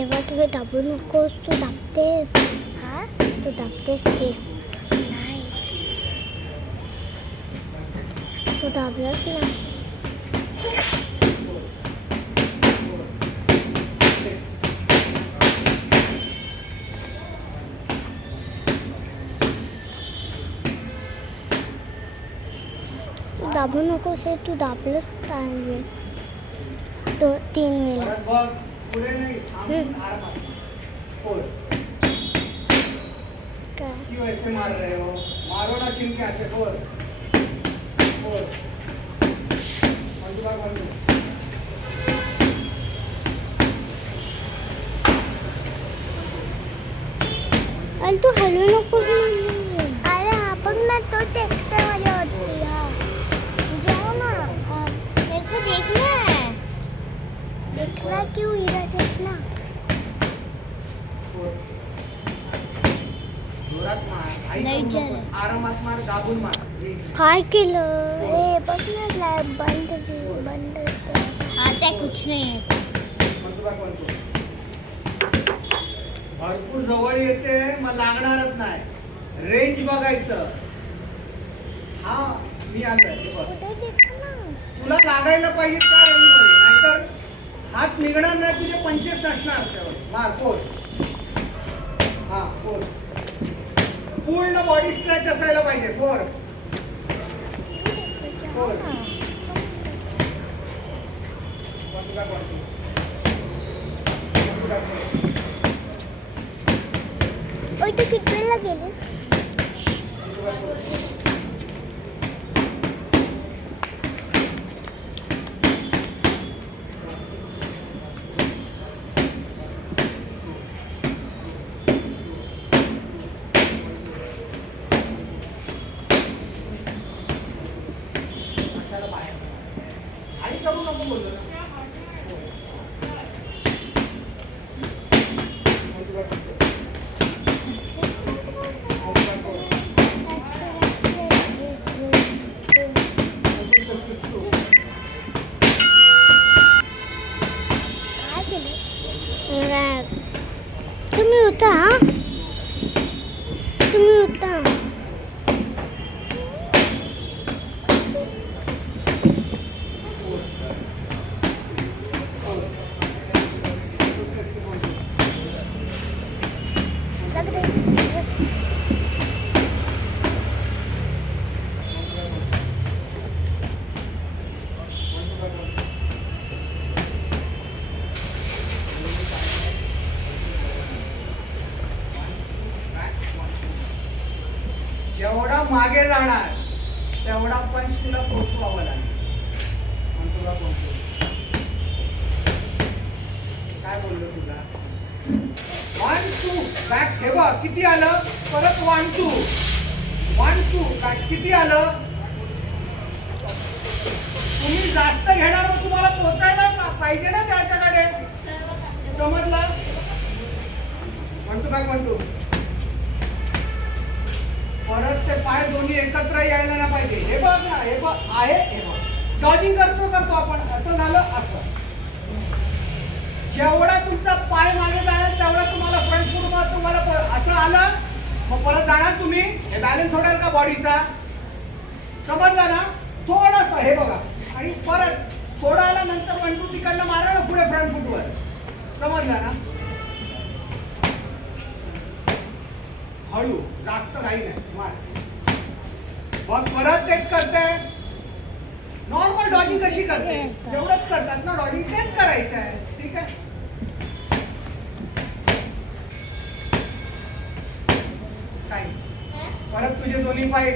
एव्हा तू हे दाबू नकोस. तू दाबतेस. हा तू दाबतेस हे. नाही तू दाबलास ना. तू दाबू नकोस हे. तू दाबलंस 3 वेळा. काय क्यों ऐसे मार रहे हो? मारो ना चिमके ऐसे. Four four. आणि तू हलवू नकोस म्हणलं. अरे हा बघ ना तो ट्रॅक्टर वाला होती. हा जाओ ना. मेरे को देखना है. देखना क्यों इधर देखना. जोरात मार. साई नाही करू जरा. नकोस. आरामात मार. दाबून मार. काय केलं. अरे बघ ना लॅब बंद हा त्या कुछ नाही है. भरपूर जवळ येते मग लागणारच नाही. रेंज बघायचं. हा मी आलोय. कुठे देखना. तुला लागायला पाहिजे त्या रेंज मध्ये, नाहीतर हात निघणार नाही. तुझे पंचेस नसणार त्यावर. मार. फोर. हा फोर. पूर्ण बॉडी स्ट्रेच असायला पाहिजे. Four four. ओय तू किती वेळेला गेलीस. आणि करू नको बोललो ना. काय केलीस. तुम्ही होता. तुम्ही होता. लग रही जेवढा मागे जाणार तेवढा पंच तुला पोहोचवावा लागेल. आणि तुला पोहोचव. काय बोललो तुला. 1 2 बॅक ठेवा. किती आलं. परत 1 2 1 2 बॅक. किती आलं. तुम्ही जास्त घेणार मग तुम्हाला पोहोचायला पाहिजे ना त्याच्याकडे. समजलं. 1 2 बॅक 1 2. परत ते पाय दोन्ही एकत्र यायला ना पाहिजे. हे बघ ना. हे बघ आहे. हे बघ डॉजिंग करतो आपण. असं झालं. असं जेवढा तुमचा पाय मागे जाणार तेवढा तुम्हाला फ्रंट फूट मग तुम्हाला असं आलं मग परत जाणार तुम्ही. हे बॅलन्स होणार का बॉडीचा. समजला ना. थोडंसं हे बघा आणि परत थोडं आल्यानंतर 1 2 तिकडनं मारा ना पुढे फ्रंट फूटवर. समजला ना. हळू. जास्त घाई नाही. मार. बघ परत तेच करते. नॉर्मल डॉजिंग कशी करते एवढंच करतात ना. डॉजिंग तेच करायचं आहे. ठीक आहे. काय परत तुझे दोन्ही पाय